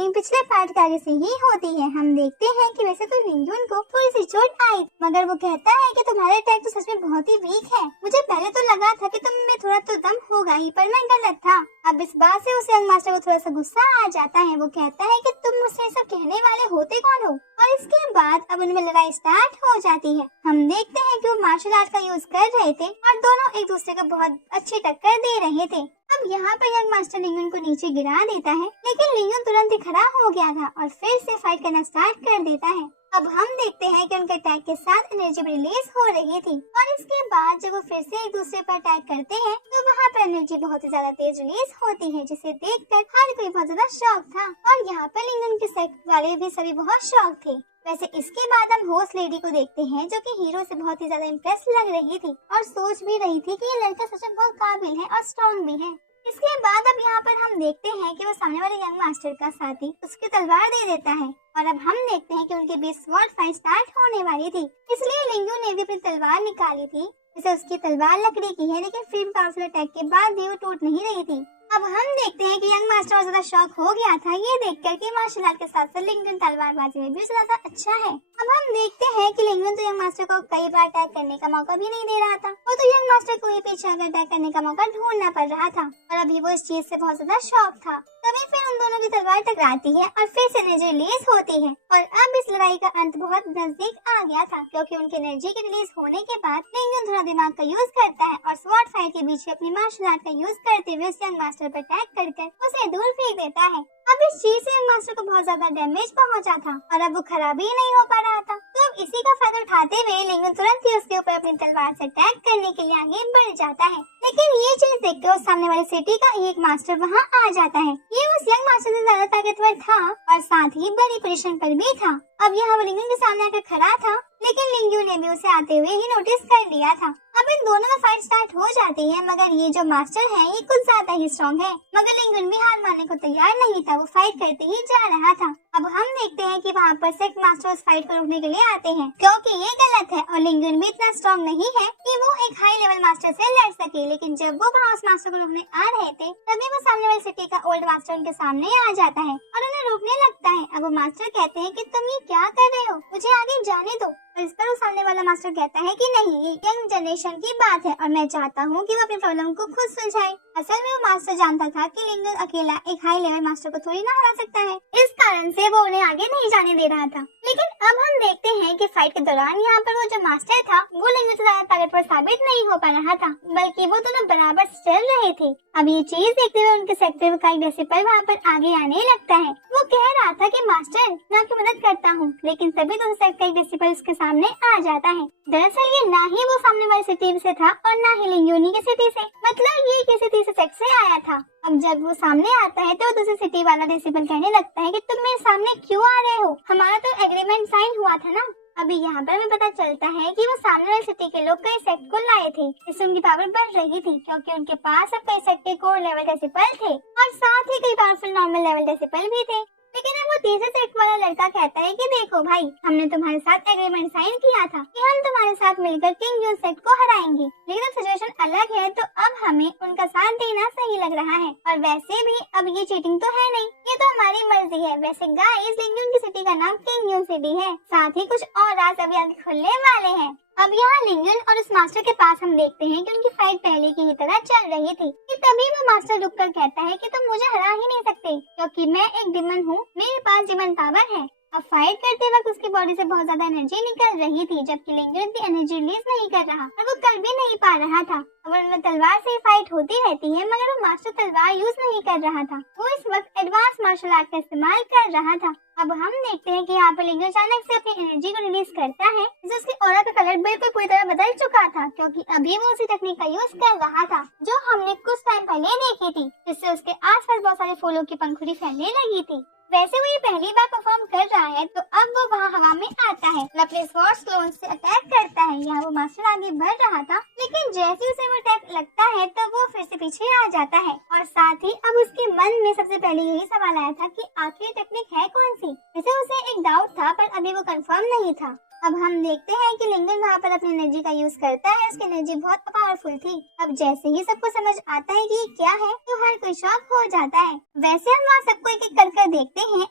Starting पिछले part के आगे से ही होती है। हम देखते हैं कि वैसे तो लिंगयुन को थोड़ी सी चोट आई, मगर वो कहता है कि तुम्हारे अटैक तो सच में बहुत ही वीक है। मुझे पहले तो लगा था कि तुम में थोड़ा तो दम होगा ही, पर मैं गलत था। अब इस बात से उसे यंग मास्टर को थोड़ा सा गुस्सा आ जाता है। वो कहता है कि तुम मुझसे सब कहने वाले होते कौन हो। और इसके बाद अब उनमें लड़ाई स्टार्ट हो जाती है। हम देखते हैं कि वो मार्शल आर्ट का यूज कर रहे थे और दोनों एक दूसरे को बहुत अच्छी टक्कर दे रहे थे। अब यहाँ पर यंग मास्टर लिंगयुन को नीचे गिरा देता है, लेकिन लिंगयुन तुरंत ही खड़ा हो गया था और फिर से फाइट करना स्टार्ट कर देता है। अब हम देखते हैं कि उनके अटैक के साथ एनर्जी रिलीज हो रही थी और इसके बाद जब वो फिर से एक दूसरे पर अटैक करते हैं तो वहाँ पर एनर्जी बहुत ही ज्यादा तेज रिलीज होती है, जिसे देखकर हर कोई बहुत ज्यादा शॉक था। और यहाँ पर लिंगयुन के सेट वाले भी सभी बहुत शॉक थे। वैसे इसके बाद हम होस्ट लेडी को देखते हैं, जो कि हीरो से बहुत ही ज्यादा इम्प्रेस लग रही थी और सोच भी रही थी कि ये लड़का सच में बहुत काबिल है और स्ट्रॉन्ग भी है। इसके बाद अब यहाँ पर हम देखते हैं कि वो सामने वाले यंग मास्टर का साथी उसकी तलवार दे देता है और अब हम देखते हैं कि उनके बीच स्वॉर्ड फाइट स्टार्ट होने वाली थी, इसलिए लिंगयुन ने भी अपनी तलवार निकाली थी। वैसे उसकी तलवार लकड़ी की है, लेकिन फिर पावरफुल अटैक के बाद भी वो टूट नहीं रही थी। अब हम देखते हैं कि यंग मास्टर और ज्यादा शॉक हो गया था ये देखकर कि मार्शल आर्ट के साथ साथ लिंगयुन तलवारबाजी में भी ज्यादा अच्छा है। अब हम देखते हैं कि लिंगयुन तो यंग मास्टर को कई बार अटैक करने का मौका भी नहीं दे रहा था। वो तो यंग मास्टर को ही पीछे आकर अटैक करने का मौका ढूंढना पड़ रहा था और अभी वो इस चीज से बहुत ज्यादा शॉक था। तभी फिर उन दोनों की तलवार टकराती है और फिर से एनर्जी रिलीज होती है और अब इस लड़ाई का अंत बहुत नजदीक आ गया था, क्योंकि उनकी एनर्जी के रिलीज होने के बाद लिंगयुन थोड़ा दिमाग का यूज करता है और स्वॉर्ड फाइट के बीच अपनी मार्शल आर्ट का यूज करते हुए उस यंग मास्टर पर अटैक करके उसे दूर फेंक देता है। अब इस चीज से यंग मास्टर को बहुत ज्यादा डैमेज पहुंचा था और अब वो खराब ही नहीं हो पा रहा था। तो अब इसी का फायदा उठाते हुए लिंगयुन तुरंत ही उसके ऊपर अपनी तलवार से अटैक करने के लिए आगे बढ़ जाता है, लेकिन ये चीज देखकर उस सामने वाली सिटी का एक मास्टर वहाँ आ जाता है। ये उस यंग मास्टर से ज्यादा ताकतवर था और साथ ही बड़ी पोजीशन पर भी था। अब यहाँ वो लिंगयुन के सामने आकर खड़ा था, लेकिन लिंगयुन ने भी उसे आते हुए ही नोटिस कर लिया था। अब इन दोनों में फाइट स्टार्ट हो जाती है, मगर ये जो मास्टर है ये कुछ ज्यादा ही स्ट्रॉन्ग है। मगर लिंगयुन भी हार मानने को तैयार नहीं था, वो फाइट करते ही जा रहा था। अब हम देखते हैं कि वहाँ पर सिर्फ मास्टर उस फाइट को रोकने के लिए आते हैं, क्योंकि ये गलत है और लिंगयुन भी इतना स्ट्रॉन्ग नहीं है कि वो एक हाई लेवल मास्टर से लड़ सके। लेकिन जब वो वहाँ उस मास्टर को रोकने आ रहे थे, तभी वो सामने वाली सिटी का ओल्ड मास्टर उनके सामने आ जाता है और उन्हें रोकने लगता है। अब वो मास्टर कहते हैं कि तुम ये क्या कर रहे हो, मुझे आगे जाने दो। इस पर सामने वाला मास्टर कहता है कि नहीं, ये यंग जनरेशन की बात है और मैं चाहता हूँ कि वो अपनी प्रॉब्लम को खुद सुलझाए। असल में वो मास्टर जानता था कि लिंगयुन अकेला एक हाई लेवल मास्टर को थोड़ी ना हरा सकता है, इस कारण से वो उन्हें आगे नहीं जाने दे रहा था। लेकिन अब हम देखते हैं कि फाइट के दौरान यहाँ पर वो जो मास्टर था वो लिंगयुन से ज्यादा ताकतवर साबित नहीं हो पा रहा था, बल्कि वो दोनों बराबर चल रहे थे। अब ये चीज देखते हुए उनके सेक्टर का एक डिसिपल वहाँ पर आगे आने लगता है। वो कह रहा था कि मास्टर मैं आपकी मदद करता हूँ, लेकिन सभी दोनों सेक्टर का एक डिसिपल उसके सामने आ जाता है। दरअसल ये ना ही वो सामने वाली सिटी से था और ना ही लिंगयुन की सिटी से, मतलब ये किसी तीसरे सेक्ट से आया था। अब जब वो सामने आता है तो दूसरी सिटी वाला डिसिपल कहने लगता है कि तुम मेरे सामने क्यों आ रहे हो, हमारा तो एग्रीमेंट साइन हुआ था ना। अभी यहाँ पर हमें पता चलता है कि वो सामने वाली सिटी के लोग कई सेक्ट को लाए थे, इससे उनकी पावर बढ़ रही थी, क्योंकि उनके पास अब कई सेक्ट के कोर लेवल डिसिपल थे और साथ ही कई पावरफुल नॉर्मल लेवल डिसिपल भी थे। लेकिन अब वो तीसरे सेक्ट वाला लड़का कहता है कि देखो भाई, हमने तुम्हारे साथ एग्रीमेंट साइन किया था कि हम तुम्हारे साथ मिलकर किंग यून सेक्ट को हराएंगे, लेकिन अब सिचुएशन अलग है तो अब हमें उनका साथ देना सही लग रहा है। और वैसे भी अब ये चीटिंग तो है नहीं, ये तो हमारी मर्जी है। वैसे गाइस, लिंगयुन की सिटी का नाम किंग यून सिटी है, साथ ही कुछ और राज अभी आगे खुलने वाले हैं। अब यहाँ लिंगयुन और उस मास्टर के पास हम देखते हैं कि उनकी फाइट पहले की ही तरह चल रही थी कि तभी वो मास्टर रुक कर कहता है कि तुम मुझे हरा ही नहीं सकते, क्योंकि मैं एक डिमन हूँ, मेरे पास डिमन पावर है। अब फाइट करते वक्त उसकी बॉडी से बहुत ज्यादा एनर्जी निकल रही थी, जबकि लिंगयुन इतनी एनर्जी रिलीज नहीं कर रहा और वो कर भी नहीं पा रहा था। अब उनमें तलवार से ही फाइट होती रहती है, मगर वो मास्टर तलवार यूज नहीं कर रहा था, वो इस वक्त एडवांस मार्शल आर्ट का इस्तेमाल कर रहा था। अब हम देखते हैं कि यहाँ पर लिंगयुन अचानक से अपनी एनर्जी को रिलीज करता है, जिससे उसकी ऑरा का कलर बिल्कुल पूरी तरह बदल चुका था, क्योंकि अभी वो उसी टेक्निक का यूज कर रहा था जो हमने कुछ टाइम पहले देखी थी, जिससे उसके आसपास बहुत सारे फूलों की पंखुड़ी फैलने लगी थी। वैसे वो ये पहली बार परफॉर्म कर रहा है, तो अब वो वहाँ हवा में आता है, अपने स्वॉर्ड क्लोन से अटैक करता है। यहाँ वो मास्टर आगे बढ़ रहा था, लेकिन जैसे उसे वो अटैक लगता है तो वो फिर से पीछे आ जाता है और साथ ही अब उसके मन में सबसे पहले यही सवाल आया था कि आखिर टेक्निक है कौन सी। वैसे उसे एक डाउट था, पर अभी वो कंफर्म नहीं था। अब हम देखते हैं कि लिंगयुन वहाँ पर अपनी एनर्जी का यूज करता है, उसकी एनर्जी बहुत पावरफुल थी। अब जैसे ही सबको समझ आता है कि ये क्या है, तो हर कोई शॉक हो जाता है। वैसे हम वहाँ सबको एक एक कर देखते हैं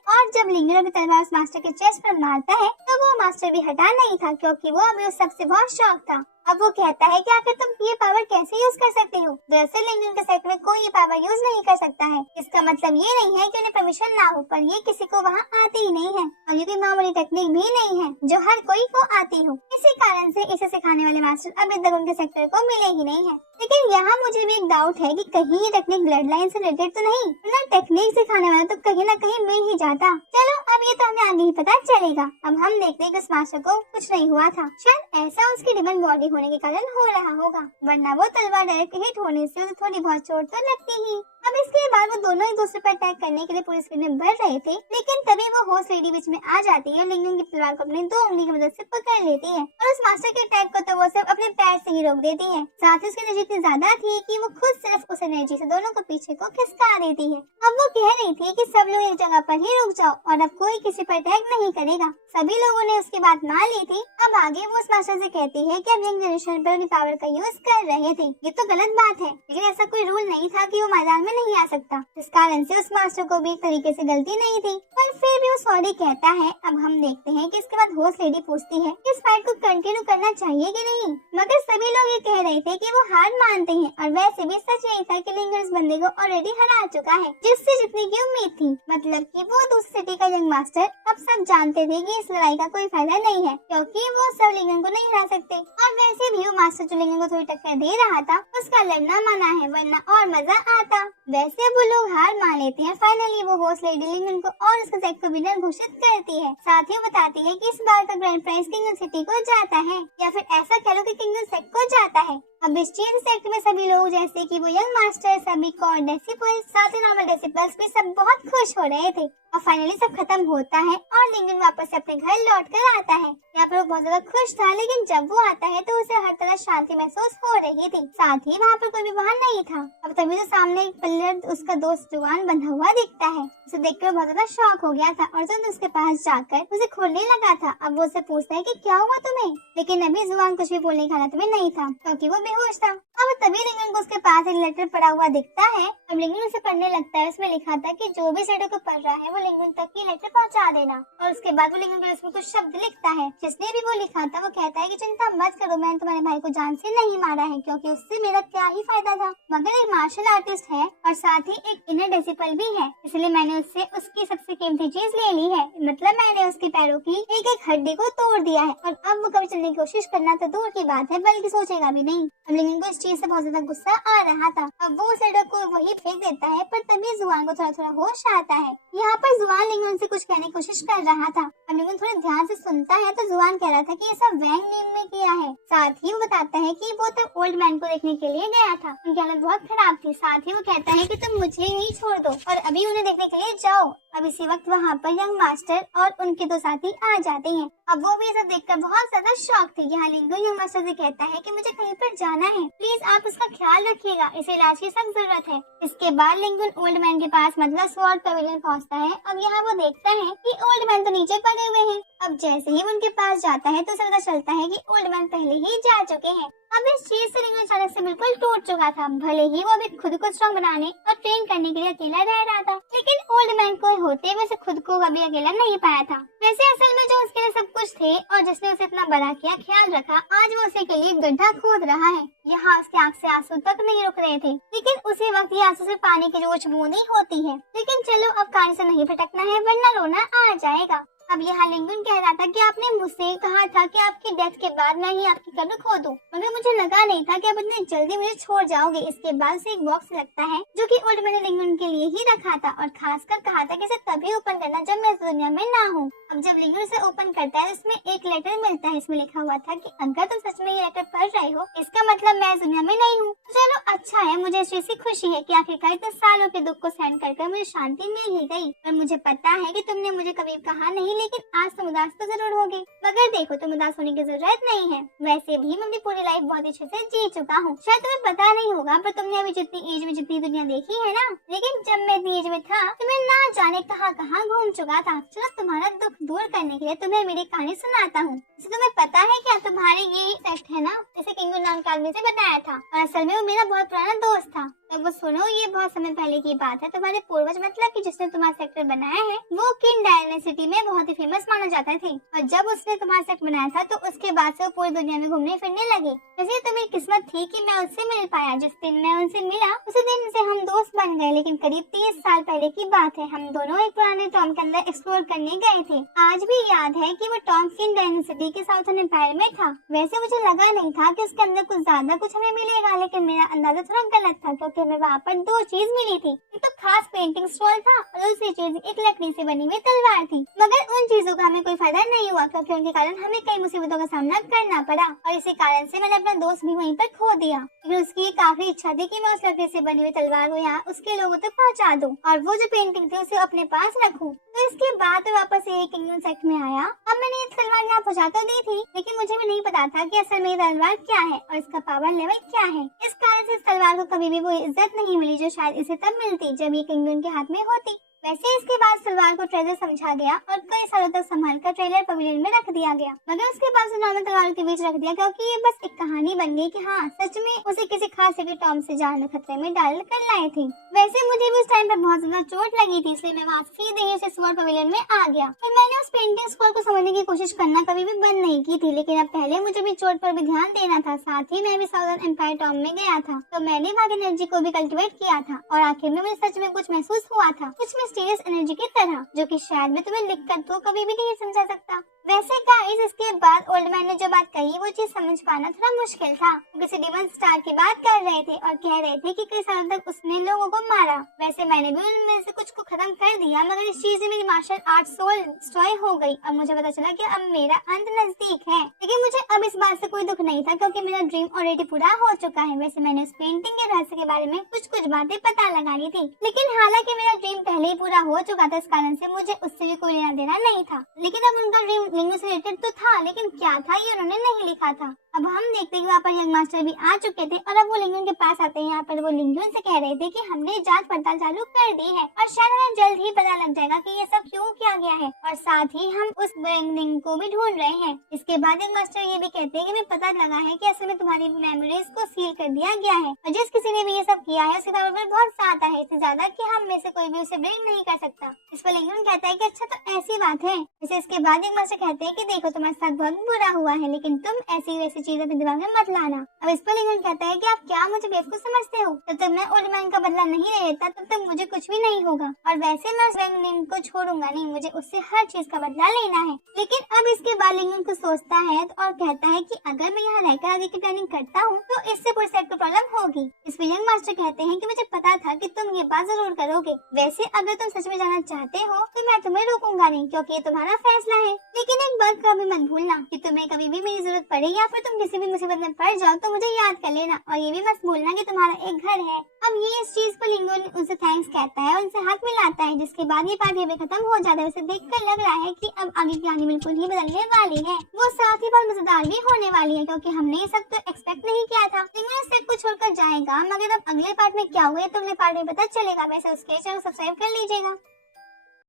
जब लिंगन की तलवार उस मास्टर के चेस्ट पर मारता है तो वो मास्टर भी हटा नहीं था, क्योंकि वो अभी उस सबसे बहुत शौक था। अब वो कहता है कि आखिर तुम ये पावर कैसे यूज कर सकते हो। दरअसल लिंगन के सेट में कोई ये पावर यूज नहीं कर सकता है। इसका मतलब ये नहीं है कि उन्हें परमिशन ना हो, पर ये किसी को वहाँ आती ही नहीं है और ये कोई मामूली टेक्निक भी नहीं है जो हर कोई को आती हो। इसी कारण से इसे सिखाने वाले मास्टर अभी तक उनके सेक्टर को मिले ही नहीं है। लेकिन यहाँ मुझे भी एक डाउट है कि कहीं ये टेक्निक ब्लड लाइन से रिलेटेड तो नहीं, ना टेक्निक सिखाने वाला तो कहीं ना कहीं मिल ही जाता। चलो अब ये तो हमें आगे ही पता चलेगा। अब हम देखते हैं कि उस मास्टर को कुछ नहीं हुआ था, शायद ऐसा उसकी डिमन बॉडी होने के कारण हो रहा होगा, वरना वो तलवार डायरेक्ट हिट होने से उसे थोड़ी बहुत चोट तो लगती ही। अब इसके बाद वो दोनों एक दूसरे पर अटैक करने के लिए पूरी स्पीड में बढ़ रहे थे, लेकिन तभी वो होस्ट लेडी बीच में आ जाती है और लिंगन की तलवार को अपनी 2 उंगली की मदद से पकड़ लेती है और उस मास्टर के अटैक को तो वो सिर्फ अपने पैर से ही रोक देती है। साथ ही उसकी एनर्जी इतनी ज्यादा थी कि वो खुद सिर्फ उस एनर्जी से दोनों को पीछे को खिसका देती है। अब वो कह रही थी कि सब लोग एक जगह पर ही रुक जाओ और अब कोई किसी पर अटैक नहीं करेगा। सभी लोगों ने उसकी बात मान ली थी। अब आगे वो उस मास्टर से कहती है कि अब यंग जनरेशन पर अपनी पावर का यूज कर रहे थे। ये तो गलत बात है, लेकिन ऐसा कोई रूल नहीं था कि वो मैदान में नहीं आ सकता। इस कारण से उस मास्टर को भी एक तरीके से गलती नहीं थी, पर फिर भी वो सॉरी कहता है। अब हम देखते हैं कि इसके बाद होस्ट लेडी पूछती है कि इस फाइट को कंटिन्यू करना चाहिए कि नहीं, मगर सभी लोग ये कह रहे थे कि वो हार मानते हैं और वैसे भी सच यही था कि लिंगन इस बंदे को ऑलरेडी हरा चुका है, जिससे जितने की उम्मीद थी। मतलब कि वो दूसरी सिटी का यंग मास्टर अब सब जानते थे कि इस लड़ाई का कोई फायदा नहीं है, क्योंकि वो सब लिंगन को नहीं हरा सकते। और वैसे भी वो मास्टर जो लिंगन को थोड़ी टक्कर दे रहा था उसका लड़ना मना है, वरना और मजा आता। वैसे वो लोग हार मान लेते हैं। फाइनली वो होस्ट लेडी लिंगन को और उसके सेट को विनर घोषित करती है। साथ ही वो बताती है कि इस बार का ग्रैंड प्राइज किंगडम सिटी को जाता है, या फिर ऐसा कह लो कि किंगडम सेट को जाता है। अब इस चीज सेट में सभी लोग जैसे कि वो यंग मास्टर, सभी कॉर्ड डेसिपल्स, साथ ही नॉर्मल डेसिपल्स भी सब बहुत खुश हो रहे थे। और फाइनली सब खत्म होता है और लिंगन वापस से अपने घर लौट कर आता है। यहाँ पर वो बहुत ज्यादा खुश था, लेकिन जब वो आता है तो उसे हर तरह शांति महसूस हो रही थी। साथ ही वहाँ पर कोई भी वाहन नहीं था। अब तभी तो सामने एक पिलर उसका दोस्त जुआन बंधा हुआ दिखता है। उसे देखकर बहुत ज्यादा शॉक हो गया था और जब उसके पास जाकर उसे खोलने लगा था। अब वो उसे पूछता है कि क्या हुआ तुम्हें, लेकिन अभी जुआन कुछ भी बोलने की हालत में नहीं था, क्योंकि वो बेहोश था। अब तभी लिंगन को उसके पास एक लेटर पड़ा हुआ दिखता है। अब लिंगन उसे पढ़ने लगता है। उसमें लिखा था कि जो भी सेटो को पढ़ रहा है वो लिंगन तक ये लेटर पहुंचा देना। और उसके बाद वो लिंगन के उसमें कुछ शब्द लिखता है। जिसने भी वो लिखा था वो कहता है कि चिंता मत करो, मैंने तुम्हारे भाई को जान से नहीं मारा है, क्योंकि उससे मेरा क्या ही फायदा था, मगर एक मार्शल आर्टिस्ट है और साथ ही एक इनर डेसिपल भी है, इसलिए मैंने उससे उसकी सबसे कीमती चीज ले ली है। मतलब मैंने उसके पैरों की एक एक हड्डी को तोड़ दिया है और अब वो कभी चलने की कोशिश करना तो दूर की बात है, बल्कि सोचेगा भी नहीं। अब लिंगन को इस चीज से बहुत ज्यादा गुस्सा आ रहा था। अब वो उस लेटर को वही फेंक देता है, पर तभी जुआन को थोड़ा थोड़ा होश आता है। यहाँ पर जुआन लिंगन से कुछ कहने की कोशिश कर रहा था। अब लिंगन थोड़े ध्यान से सुनता है तो जुआन कह रहा था कि ये सब वैंग नीम में किया है। साथ ही वो बताता है कि वो तब ओल्ड मैन को देखने के लिए गया था, उनकी हालत बहुत खराब थी। साथ ही वो कहता है कि तुम मुझे यहीं छोड़ दो और अभी उन्हें देखने के लिए जाओ। अब इसी वक्त वहाँ पर यंग मास्टर और उनके 2 साथी आ जाते हैं। अब वो भी ये सब देखकर बहुत ज्यादा शॉक थे। यहाँ लिंगन यंग मास्टर से कहता है कि मुझे कहीं पर जाना है, प्लीज आप उसका ख्याल रखिएगा, इसे इलाज की सख्त जरूरत है। इसके बाद लिंगन ओल्ड मैन के पास मतलब स्वॉर्ड पवेलियन पहुँचता है। अब यहाँ वो देखता है कि ओल्ड मैन तो नीचे पड़े हुए हैं। अब जैसे ही वो उनके पास जाता है तो उसे पता चलता है कि ओल्ड मैन पहले ही जा चुके हैं। अब इस चीज से लिंगन अचानक से बिल्कुल टूट चुका था। भले ही वो अभी खुद को स्ट्रॉन्ग बनाने और ट्रेन करने के लिए अकेला रह रहा था, लेकिन ओल्ड मैन को होते हुए खुद को कभी अकेला नहीं पाया था। वैसे असल में जो उसके लिए सब कुछ थे और जिसने उसे इतना बड़ा किया, ख्याल रखा, आज वो उसे के लिए गड्ढा खोद रहा है। यहाँ उसके आँख से आंसू तक नहीं रुक रहे थे, लेकिन उसी वक्त ये आंसू से पानी की जो कुछ बूंदी होती है। लेकिन चलो अब कान से नहीं भटकना है, वरना रोना आ जाएगा। अब यहाँ लिंगन कह रहा था कि आपने मुझसे कहा था कि आपकी डेथ के बाद मैं ही आपकी कब्र खोदूं, मगर मुझे लगा नहीं था कि आप इतने जल्दी मुझे छोड़ जाओगे। इसके बाद से एक बॉक्स लगता है जो कि ओल्ड मैन ने लिंगन के लिए ही रखा था और खासकर कहा था कि इसे तभी ओपन करना जब मैं इस दुनिया में ना हूँ। अब जब लिंगन इसे ओपन करता है उसमें एक लेटर मिलता है। इसमें लिखा हुआ था कि अगर तुम सच में ये लेटर पढ़ रहे हो, इसका मतलब मैं इस दुनिया में नहीं हूँ। चलो अच्छा है, मुझे इस चीज की खुशी है कि आखिरकार इतने सालों के दुख को सहन कर मुझे शांति मिल ही गई। और मुझे पता है कि तुमने मुझे कभी कहा नहीं, लेकिन आज तुम उदास तो जरूर होगे, मगर देखो तुम उदास होने की जरूरत नहीं है। वैसे भी मैं अपनी पूरी लाइफ बहुत अच्छे से जी चुका हूँ। शायद तुम्हें पता नहीं होगा, पर तुमने अभी जितनी एज में जितनी दुनिया देखी है ना, लेकिन जब मैं इतनी एज में था तो मैं ना जाने कहाँ कहाँ घूम चुका था। चलो तुम्हारा दुख दूर करने के लिए तुम्हें मेरी कहानी सुनाता हूँ। तुम्हें पता है क्या, तुम्हारे ये सेट है ना, इसे किंगू नाम के आदमी से बताया था और असल में वो मेरा बहुत पुराना दोस्त था। तो वो सुनो, ये बहुत समय पहले की बात है। तुम्हारे पूर्वज मतलब कि जिसने तुम्हारा सेक्टर बनाया है वो किंग डायन सिटी में बहुत ही फेमस माना जाता थे। और जब उसने तुम्हारा सेट बनाया था तो उसके बाद से वो पूरी दुनिया में घूमने फिरने लगे। वैसे तो मेरी किस्मत थी कि मैं उससे मिल पाया। जिस दिन मैं उनसे मिला उसी दिन से हम दोस्त बन गए। लेकिन करीब 30 साल पहले की बात है, हम दोनों एक पुराने टॉम के अंदर एक्सप्लोर करने गए थे। आज भी याद है कि वो टॉम फिन डायनी सिटी के साउथर्न एम्पायर में था। वैसे मुझे लगा नहीं था कि उसके अंदर कुछ ज्यादा कुछ हमें मिलेगा, लेकिन मेरा अंदाजा थोड़ा गलत था क्योंकि हमें वहाँ पर दो चीज मिली थी। एक तो खास पेंटिंग स्टॉल था और दूसरी चीज एक लकड़ी से बनी हुई तलवार थी। मगर उन चीजों का हमें कोई फायदा नहीं हुआ क्योंकि उनके कारण हमें कई मुसीबतों का सामना करना पड़ा और इसी कारण से मैंने अपना दोस्त भी वहीं पर खो दिया। लेकिन उसकी एक आखिरी इच्छा थी कि मैं उस लकड़ी से बनी हुई तलवार को यहाँ उसके लोगों तक पहुँचा दूं और वो जो पेंटिंग थी उसे अपने पास रखूं। तो इसके बाद वापस ये किंगडम सेट में आया। अब मैंने ये तलवार यहाँ पहुँचा तो दी थी, लेकिन मुझे भी नहीं पता था कि असल में ये तलवार क्या है और इसका पावर लेवल क्या है। इस कारण से इस तलवार को कभी भी वो इज्जत नहीं मिली जो शायद इसे तब मिलती जब ये किंगडम के हाथ में होती। वैसे इसके बाद तलवार को ट्रेजर समझा गया और कई सालों तक संभाल कर ट्रेलर पवेलियन में रख दिया गया। मगर उसके बाद नॉर्मल तलवार के बीच रख दिया क्योंकि ये बस एक कहानी बन गई कि हाँ सच में उसे किसी खास जगह टॉम से जान खतरे में डाल कर लाए थे। वैसे मुझे भी उस टाइम पर बहुत ज्यादा चोट लगी थी, इसलिए मैं वहाँ सीधे ही उसे स्वॉर्ड पवेलियन में आ गया। और मैंने उस पेंटिंग स्कोर को समझने की कोशिश करना कभी भी बंद नहीं की थी, लेकिन अब पहले मुझे भी चोट पर भी ध्यान देना था। साथ ही मैं भी साउदर्न एम्पायर टॉम में गया था तो मैंने वहाँ की एनर्जी को भी कल्टिवेट किया था और आखिर में मुझे सच में कुछ महसूस हुआ था, कुछ मिस्टीरियस एनर्जी की तरह, जो कि शायद मैं तुम्हें लिखकर तो कभी भी नहीं समझा सकता। वैसे गाइस इसके बाद ओल्ड मैन ने जो बात कही वो चीज समझ पाना थोड़ा मुश्किल था। वो किसी डिमन स्टार की बात कर रहे थे और कह रहे थे कि कई सालों तक उसने लोगों को मारा। वैसे मैंने भी उनमें से कुछ को खत्म कर दिया, मगर इस चीज में मेरी मार्शल आर्ट सोल डिस्ट्रॉय हो गई और मुझे पता चला कि अब मेरा अंत नजदीक है। लेकिन मुझे अब इस बात से कोई दुख नहीं था क्योंकि मेरा ड्रीम ऑलरेडी पूरा हो चुका है। वैसे मैंने उस पेंटिंग के रहस्य के बारे में कुछ बातें पता लगा ली थी, लेकिन हालांकि मेरा ड्रीम पहले ही पूरा हो चुका था, इस कारण से मुझे उससे भी कोई लेना देना नहीं था। लेकिन अब उनका ड्रीम लिंगो से रिलेटेड तो था, लेकिन क्या था ये उन्होंने नहीं लिखा था। अब हम देखते हैं कि वहाँ पर यंग मास्टर भी आ चुके थे और अब वो लिंगन के पास आते हैं। यहाँ पर वो लिंगन से कह रहे थे कि हमने जांच पड़ताल चालू कर दी है और शायद हमें जल्द ही पता लग जाएगा कि ये सब क्यों किया गया है और साथ ही हम उस ब्रेंगनिंग को भी ढूंढ रहे हैं। इसके बाद यंग मास्टर ये भी कहते हैं कि हमें पता लगा है कि असल में तुम्हारी मेमोरीज को सील कर दिया गया है और जिस किसी ने भी ये सब किया है उसके तौर पर बहुत साथ है, इससे ज्यादा कि हम में से कोई भी उसे ब्रेक नहीं कर सकता। इस पर लिंगन कहता है कि अच्छा तो ऐसी बात है। इसे इसके बाद यंग मास्टर कहते हैं कि देखो तुम्हारे साथ बहुत बुरा हुआ है, लेकिन तुम ऐसी वैसी चीज अपने दिमाग में मत लाना। अब इस पर लिंगन कहता है कि आप क्या मुझे बेवकूफ समझते हो? जब तक मैं ओल्ड मैन का बदला नहीं ले लेता तब तक मुझे कुछ भी नहीं होगा और वैसे मैं लिंगन को छोड़ूंगा नहीं, मुझे उससे हर चीज का बदला लेना है। लेकिन अब इसके बाद लिंगन को सोचता है और कहता है कि अगर मैं यहाँ रहकर आगे की प्लानिंग करता हूँ तो इससे पूरे सेट को प्रॉब्लम होगी। इस पर यंग मास्टर कहते हैं कि मुझे पता था कि तुम ये बात जरूर करोगे। वैसे अगर तुम सच में जाना चाहते हो तो मैं तुम्हें रोकूंगा नहीं क्योंकि ये तुम्हारा फैसला है। लेकिन एक बात कभी मत भूलना कि तुम्हें कभी भी मेरी जरूरत पड़े या फिर तुम किसी भी मुसीबत में पड़ जाओ तो मुझे याद कर लेना और ये भी मत भूलना कि तुम्हारा एक घर है। अब ये इस चीज पर लिंगन उनसे थैंक्स कहता है और उनसे हाथ मिलाता है, जिसके बाद ये पार्टी भी खत्म हो जाता है। उसे देखकर लग रहा है कि अब आगे की कहानी बिल्कुल ही बदलने वाली है। वो साथ ही बहुत मजेदार भी होने वाली है क्योंकि हमने ये सब तो एक्सपेक्ट नहीं किया था। लिंगन इस सेट को छोड़कर जाएगा, मगर अब अगले पार्ट में क्या हुआ तो अगले पार्ट में पता चलेगा। वैसे उसके चैनल सब्सक्राइब कर लीजिएगा।